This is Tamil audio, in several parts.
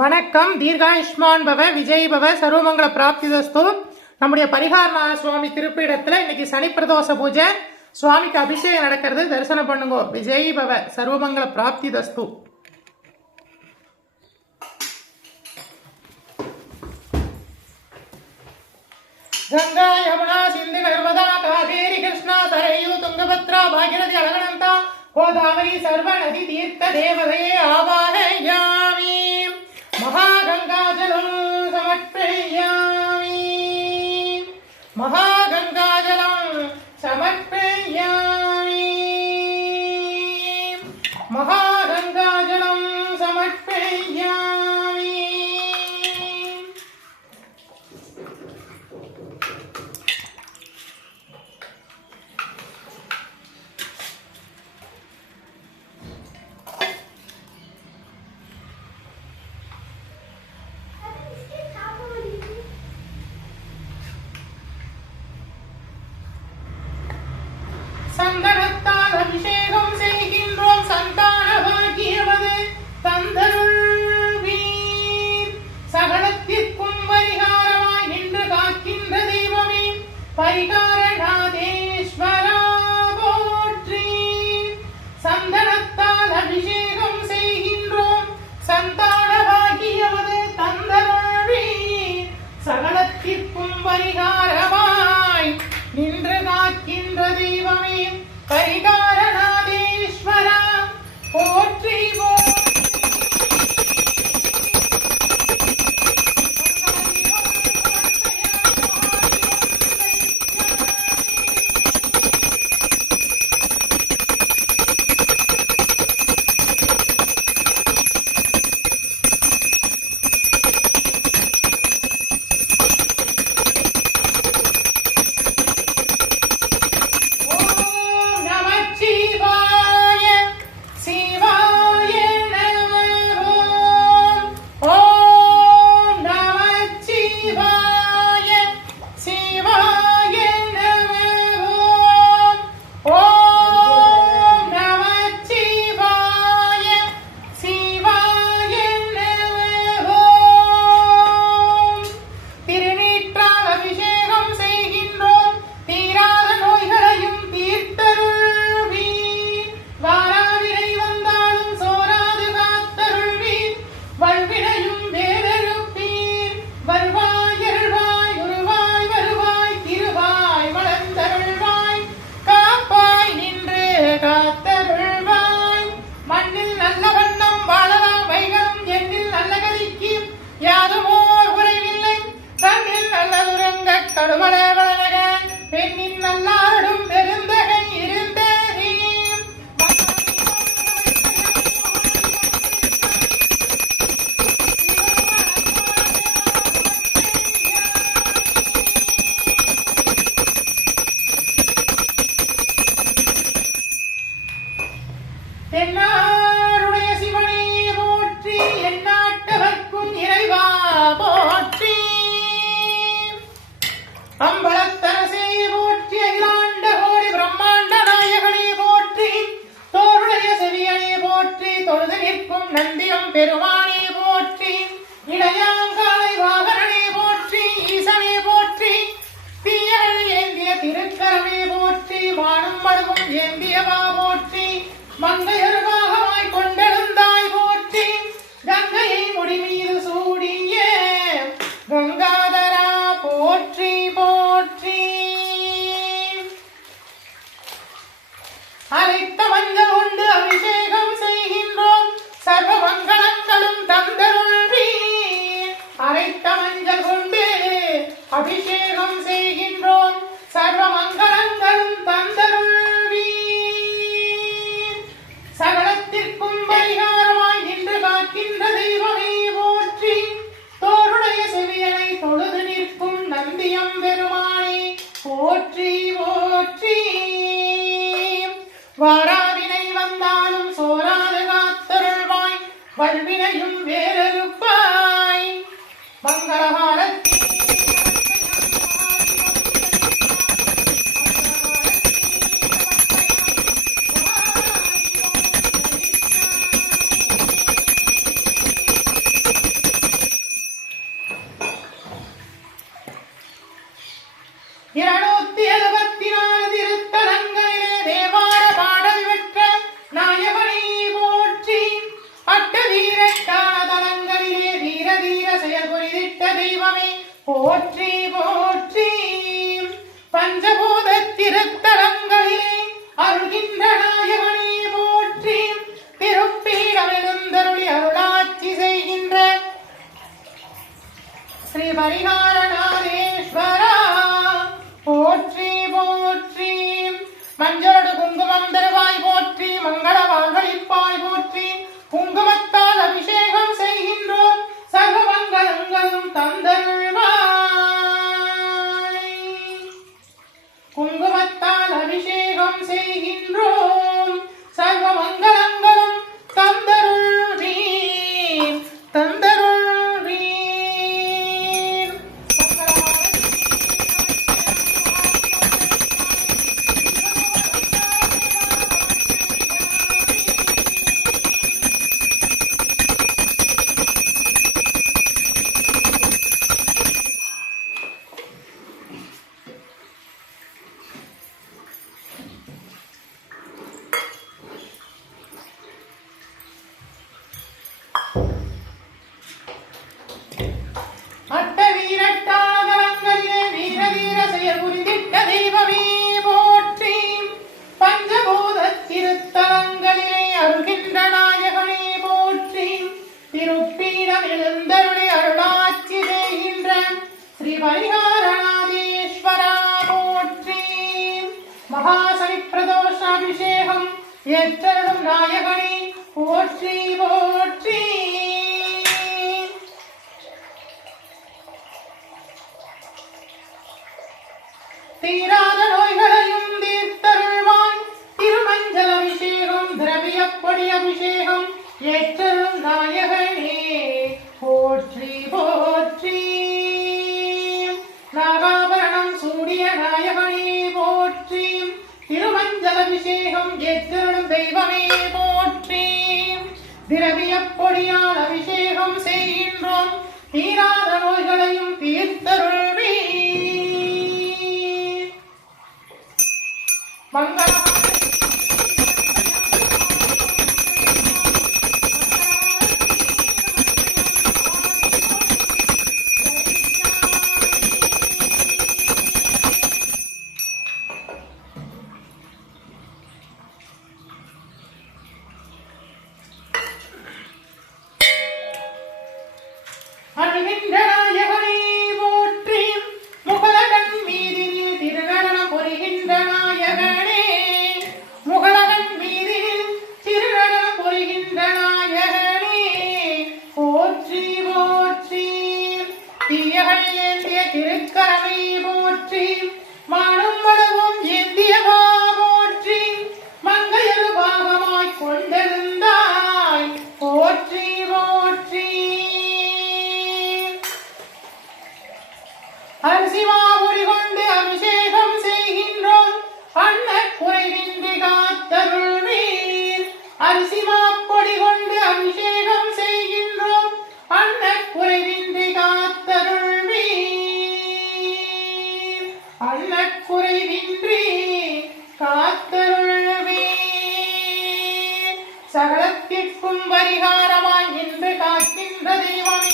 வணக்கம். தீர்காயுஷ்மான் பவ, விஜய் பவ, சர்வமங்கல பிராப்திதஸ்து. நம்முடைய பரிகாரநாத சுவாமி திருப்பீடத்தில் இன்னைக்கு சனி பிரதோஷ பூஜை. சுவாமிக்கு அபிஷேகம் நடக்கிறது, தரிசனம் பண்ணுங்க. விஜய் பவ, சர்வமங்கல பிராப்திதஸ்து. கங்கா யமுனா சிந்து நர்மதா காவேரி கிருஷ்ணா சரையு துங்கபத்ரா பாகிரதி அலகனந்தா கோதாவரி சர்வ நதி தீர்த்த தேவதையே ஆவாஹயாமி. महागंगाजलं समर्पयामि. महागंगाजलं समर्पयामि. महागंगाजलं समर्पयामि. சந்தனத்தால் அபிஷேகம் செய்கின்றோம். சந்தான பாக்கியவது தந்தருள்வீர். சகலத்திற்கும் பரிகாரமாய் நின்று காக்கின்ற தெய்வமே பரிகாரநாதேஸ்வரா போற்றி. சந்தனத்தால் அபிஷேகம் செய்கின்றோம். சந்தான பாக்கியவது தந்தருள்வீர். சகலத்திற்கும் பரிகாரமாய் நின்று காக்கின்ற தெய்வமே பரிகாரநாதேஸ்வரா போற்றி போற்றி. பெண்ணின் நல்லாடும் பெருந்தகை இருந்தேனே. தென்னாடுடைய சிவனே போற்றி. எந்நாட்டவர்க்கும் இறைவா போற்றி. அம்பலத்தரசே போற்றி. அகிலாண்ட கோடி பிரம்மாண்ட நாயகனே போற்றி. தோருடைய செவியனே போற்றி. தொழுது நிற்கும் நந்தியம் பெருமானே போற்றி. இளையாங்காலை வாகனனே போற்றி. ஈசனே போற்றி. தீயகள் ஏந்திய திருக்கரமே போற்றி. வானும் மடுவும் ஏந்தியவா போற்றி. மங்கையருவாகமாய் கொண்டெழுந்தாய் போற்றி. கங்கையை முடிமீது சூடிய கங்காதரா போற்றி போற்றி. அரைத்த மஞ்சள் கொண்டு அபிஷேகம் செய்கின்றோம். சர்வ மங்களங்களும் தந்தருள்வீர். அரைத்த மஞ்சள் கொண்டு அபிஷேகம் செய்கின்றோம். சர்வ மங்களங்களும் தந்தருள்வீர். சகலத்திற்கும் பரிகாரமாய் நின்று காக்கின்ற தெய்வமே போற்றி. தோருடைய செவியனை தொழுது நிற்கும் நந்தியம் பெருமானே போற்றி போற்றி. வாராவினை வந்தாலும் சோராது காத்தருள்வாய். வல்வினையும் வேறறுப்பாய். மங்களகாலத்தில் தெய்வமே போற்றி போற்றி. பஞ்சபூத திருத்தலங்களிலே அருள்கின்ற நாயகனே போற்றி. திருப்பீடமிருந்தருளி அருளாட்சி செய்கின்ற ஸ்ரீ பரிகாரநாதேஸ்வரா போற்றி போற்றி. மஞ்சளோடு குங்குமம் தருவாய் போற்றி. மங்கள வாழ்வழிப்பாய் போற்றி. குங்குமத்தால் அபிஷேகம் செய்கின்றோம் சர்வ மங்களங்களும் தந்தருள்வாய். குங்குமத்தால் அபிஷேகம் செய்கின்றோம் சர்வ மங்களங்களும் தந்தருள்வீர் தந்தருள்வீர். அட்ட வீரட்டாதலங்களிலே வீர வீர செயல் புரிந்திட்ட தெய்வமே போற்றி. பஞ்சபூத திருத்தலங்களிலே அருள்கின்ற நாயகனே போற்றி. திருப்பீடம் எழுந்தருளி அருளாட்சி செய்கின்ற ஸ்ரீ பரிகாரநாதேஸ்வரா போற்றி. மகாசனி பிரதோஷாபிஷேகம் ஏற்றருளும் நாயகனே போற்றி போற்றி. தீராத நோய்களையும் தீர்த்தருள்வான் திருமஞ்சள் அபிஷேகம் திரவியப்பொடி அபிஷேகம் ஏற்றரும் நாயகனே போற்றி போற்றி. நாகாபரணம் சூடிய நாயகனே போற்றி. திருமஞ்சள் அபிஷேகம் ஏற்றரும் தெய்வமே போற்றி. திரவியப்பொடியால் அபிஷேகம் செய்கின்றோம் தீராத நோய்களையும் தீர்த்தருள்வீ. அருள்கின்ற நாயகனே போற்றி. முகலகன் மீதினில் திருநடனம் புரிகின்ற நாயகனே. முகலகன் மீதினில் திருநடனம் புரிகின்ற நாயகனே போற்றி போற்றி. தீயகனை ஏந்திய திருக்கரவை போற்றி. மானும் மனமும் ஏந்தியவா போற்றி. மங்கையரு பாகமாய் கொண்டிருந்தாய் போற்றி போற்றி. அரிசிமாவுரி கொண்டு அபிஷேகம் செய்கின்றோம் அன்ன குறைவின்றி காத்தருள்வீர். அரிசிமாப்பொடி கொண்டு அபிஷேகம் செய்கின்றோம் அன்ன குறைவின்றி காத்தருள்வீர். அன்ன குறைவின்றி காத்தருள்வீர். சகலத்திற்கும் பரிகாரமாய் நின்று காக்கின்ற தெய்வமே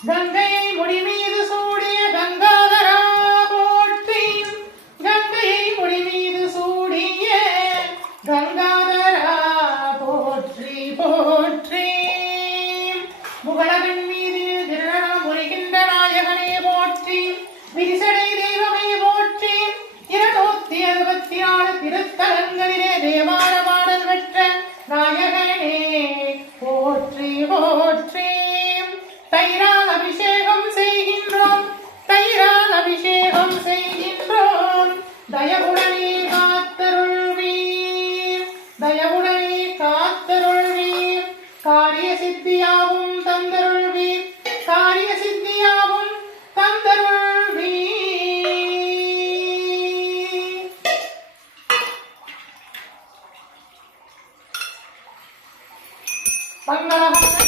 கங்கையை முடிமீது சூடிய கங்காதரா போற்றி. கங்கையை முடிமீது சூடிய கங்காதரா போற்றி போற்றி. முகலகன் மீது திருநடம் புரிகின்ற நாயகனே போற்றி. விரிசடை தெய்வமே போற்றி. 264 திருத்தலங்களிலே தேவார பாடல் பெற்ற நாயகனே போற்றி போற்றி. தயிரால் அபிஷேகம் செய்கின்றோம் தயிரால் அபிஷேகம் செய்கின்றோம். தயவுடனே காத்தருள்வீர் தயவுடனே காத்தருள்வீர். காரிய சித்தியாவும் தந்தருள்வீர் காரிய சித்தியாவும் தந்தருள்வீர். மங்களஹாரம்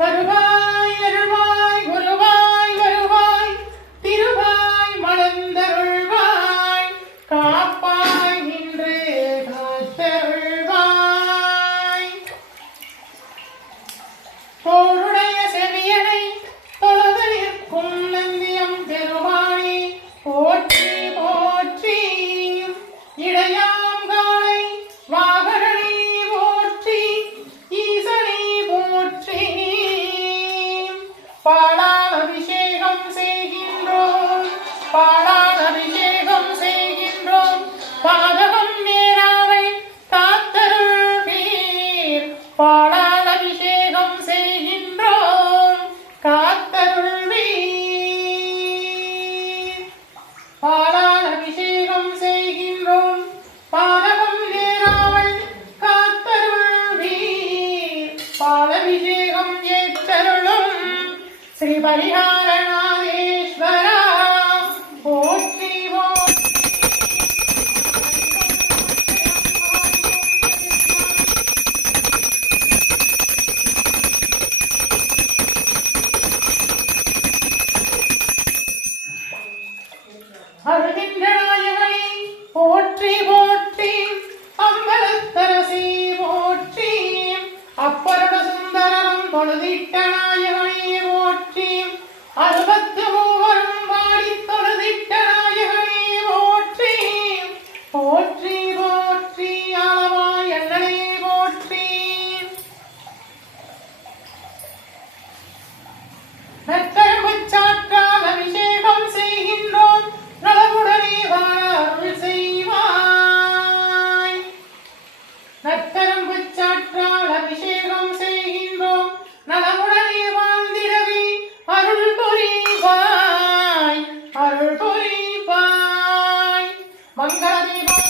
வருவாய் அருள்வாய் குருவாய் வருவாய் திருவாய் மலர்ந்தருள்வாய் காப்பாய் நின்று காத்தருள்வாய் போருடைய செவியனை தொழுது நிற்கும் நந்தியம் பெருமானே போற்றி போற்றி இடையாம் காலை வாகரனை போற்றி ஈசனை போற்றி பாலால் அபிஷேகம் செய்கின்றோம் பாலால் அபிஷேகம் செய்கின்றோம் பாதகம் நேராவை காத்தருள்வீர் பாலால் அபிஷேகம் செய்கின்றோம் காத்தருள்வீர் பாலால் அபிஷேகம் செய்கின்றோம் பாதகம் நேராவை காத்தருள்வீர் பாலபிஷேகம் ஏற்றருளும் ஸ்ரீ பரிகாரநாதேஸ்வரா போற்றி அருகின்ற நாயகனை போற்றி போற்றி அம்பலத்தரசி போற்றி அப்பருட சுந்தரம் தொழுதிட்ட நாயகனை போற்றி அறுபத்து மூவரும் பாடி தொழுதிட்ட நாயகனை போற்றி போற்றி போற்றி ஆளவாய் அண்ணனை போற்றி நற்கரும்பு சாற்றால் அபிஷேகம் செய்கின்றோம் நலமுடனே அருள் செய்வாய் நற்கரும்பு சாற்றால் அபிஷேகம் செய்கின்றோம் நலமுடனே வாழ்ந்திடவே அருள் புரிவாய் அருள் புரிவாய் மங்கள தீபம்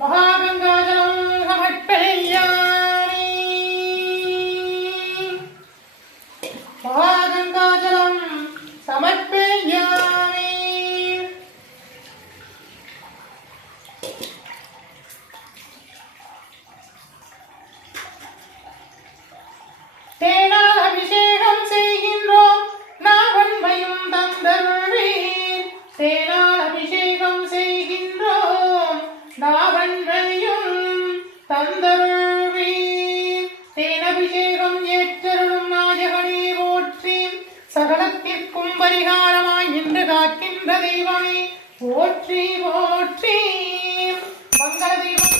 மகாகங்காஜலம் சமர்ப்பயாமி மகாகங்காஜலம் சமர்ப்பயாமி தேனால் அபிஷேகம் செய்கின்றோம் நாவன்மையும் தந்தருள்வீர் தேனால் அபிஷேகம் செய்கின்றோம் நாவன்மையும் தந்தருள்வீர் தேனபிஷேகம் ஏற்றருளும் நாயகனே போற்றி சகலத்திற்கும் பரிகாரமாய் நின்று காக்கின்ற தெய்வமே போற்றி போற்றி மங்கள தெய்வம்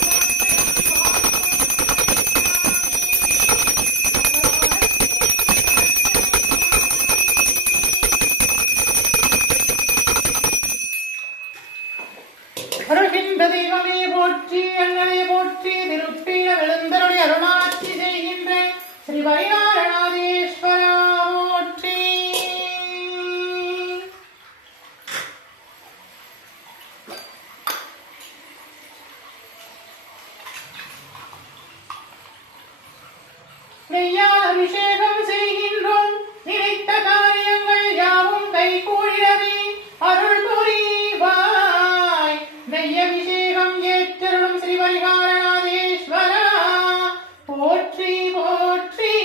அருள்கின்ற தெய்வமே போற்றி அண்ணனை போற்றி திருப்பீட விழுந்தருளி அருளாட்சி செய்கின்ற ஸ்ரீ பரிகாரநாதேஸ்வரா போற்றி நெய்யால் அபிஷேகம் செய்கின்றோம் நினைத்த காரியங்கள் யாவும் கைகூடிடவே அருள் புரிவாய் நெய்யபிஷேகம் ஏற்றருளும் ஸ்ரீ பரிகாரநாதேஸ்வரா போற்றி போற்றி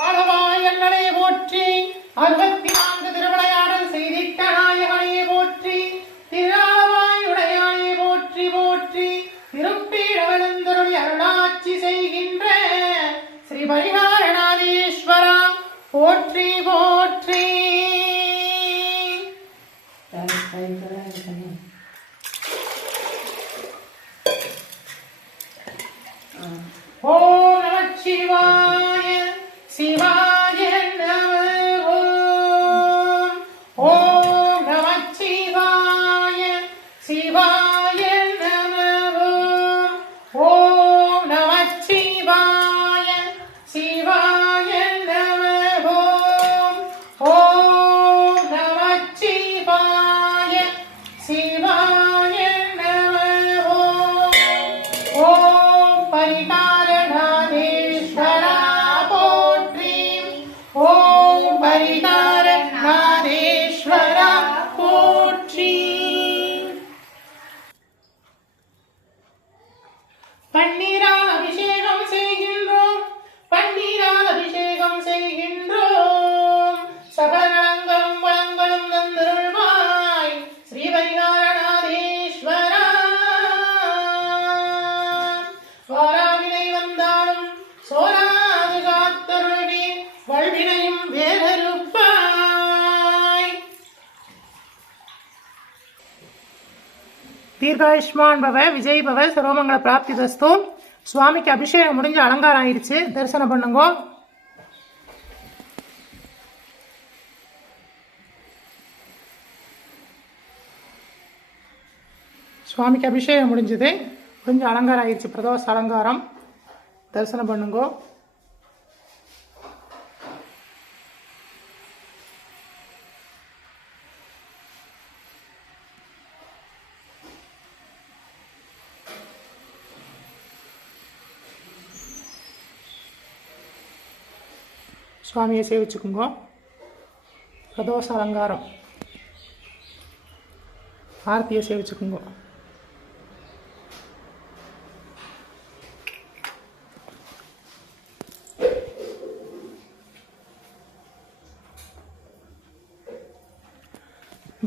ஆளவாய் அண்ணனை போற்றி 64 திருவிளையாடல் செய்திட்ட நாயகனை போற்றி திராவாய் உடையானை போற்றி போற்றி திருப்பீட விழுந்தருளி அருளாட்சி செய்கின்ற ஸ்ரீ பரிகாரநாதேஸ்வரா போற்றி போற்றி ஓம் நமச்சிவாய சிவாய நமः. ஓம் நமச்சிவாய சிவாய நமः. ஓம் நமச்சிவாய சிவாய நமः. ஓம் நமச்சிவாய சிவாய நமः. ஓம் பரிகாரநாதேஸ்வரா போற்றி. ஓம் பரிகாரநாதேஸ்வரா போற்றி. பன்னீரால் அபிஷேகம் செய்கின்றோம், பன்னீரால் அபிஷேகம் செய்கின்றோம். சகலங்களும் வளங்களும் தந்தருள்வாய் ஸ்ரீ பரிகாரநாதேஸ்வரா. வாராவினை வந்தாலும் சோராது காத்தருள்வி வல்வினையும் வேறறுப்பாய். தீர்காயுஷ்மான் பவ, விஜய் பவ, சர்வமங்கள பிராப்தி தஸ்து. சுவாமிக்கு அபிஷேகம் முடிஞ்சு அலங்காரம் ஆயிடுச்சு, தரிசனம் பண்ணுங்க. சுவாமிக்கு அபிஷேகம் முடிஞ்சது, முடிஞ்சு அலங்காரம் ஆயிடுச்சு, பிரதோஷ அலங்காரம். தரிசனம் பண்ணுங்க. சுவாமியை சேவிச்சுக்குங்க. பிரதோஷ அலங்காரம். ஆரத்தியை சேவிச்சுக்குங்க.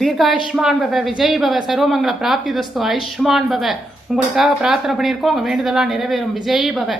தீர்காயுஷ்மான் பவ, விஜய் பவ, சர்வமங்கள பிராப்தி தஸ்து. ஆயுஷ்மான் பவ. உங்களுக்காக பிரார்த்தனை பண்ணியிருக்கோம், உங்கள் வேண்டுதலாம் நிறைவேறும். விஜய் பவ.